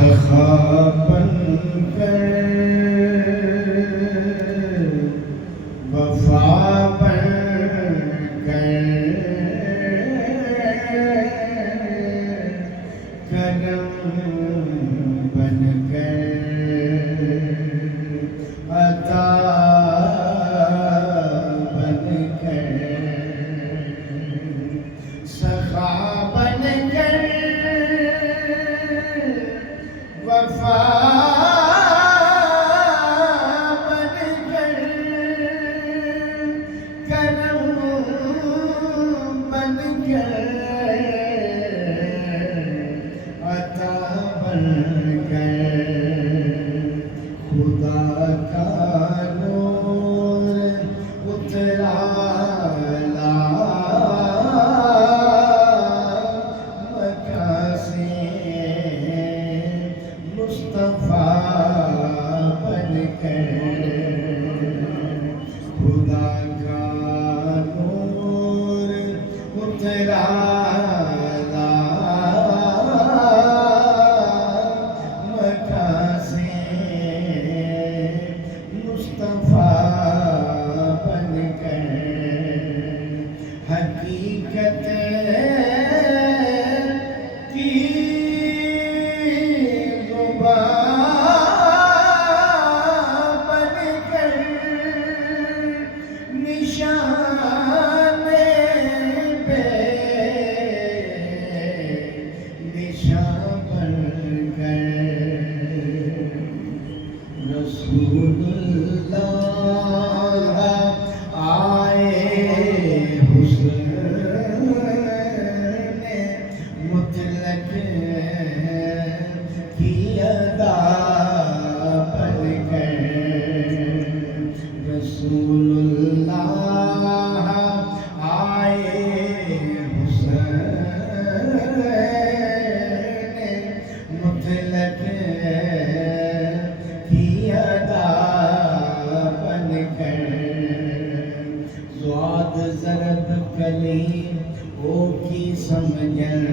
سخا بن کر وفا بن کر کرم بن کر عطا بن کر سخا بن کر وفا بن کر کرم بن کر عطا بن کر خدا کا نور اترا لا مکہ سے مصطفیٰ بن کر خدا کا نور اترا لا مکہ سے مصطفیٰ بن کر حقیقت کی رسول اللہ آئے حسن مطلق کی ادا بن کر رسول اللہ آئے حسن مطلق زواد ضرب کلیم او کی سمجھن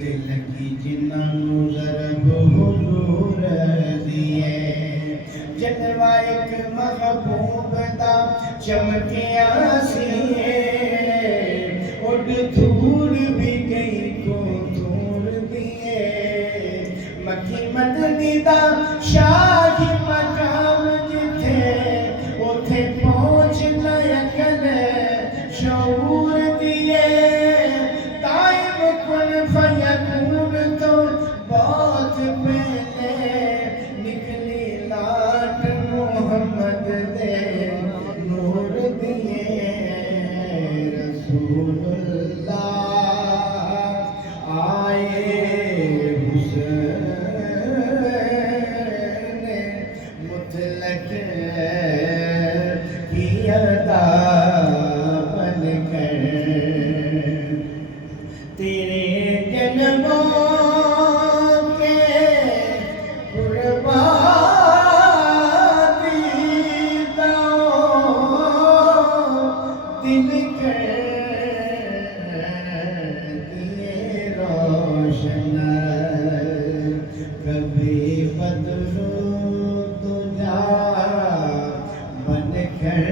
دل کی جنہوں ضرب حضور دیئے جلوہ ایک محبوب دا چمکیاں سیئے اڑ دور بھی گئی کو دور دیئے مکی مدنی دا شاہی مقام پہنچنا یکن شعور دیئے دائم کن فیکون تو بہت پہلے نکلی لاٹ محمد دے نور دیئے رسول اللہ آئے حسن مطلق عطا بن کر تیرے جنموں کے قربان دیدہ دل کر دیے روشن کبھی بدلو تجھا بن کر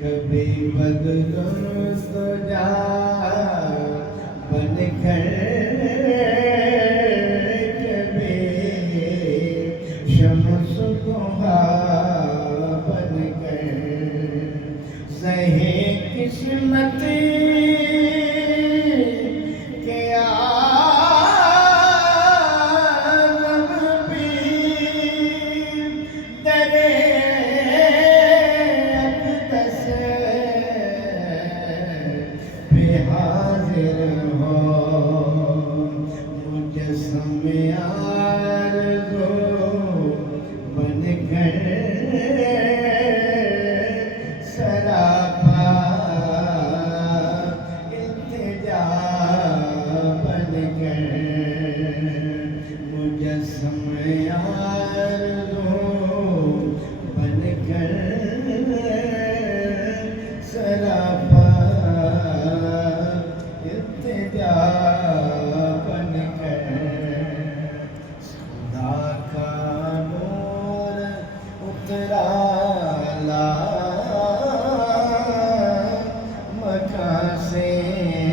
کبھی بدلوں تجھا بن کر کبھی شمس ضحیٰ بن کر سہے قسمت مجسم آرزو بن کر سراپا التجا بن کر مجسم آرزو سے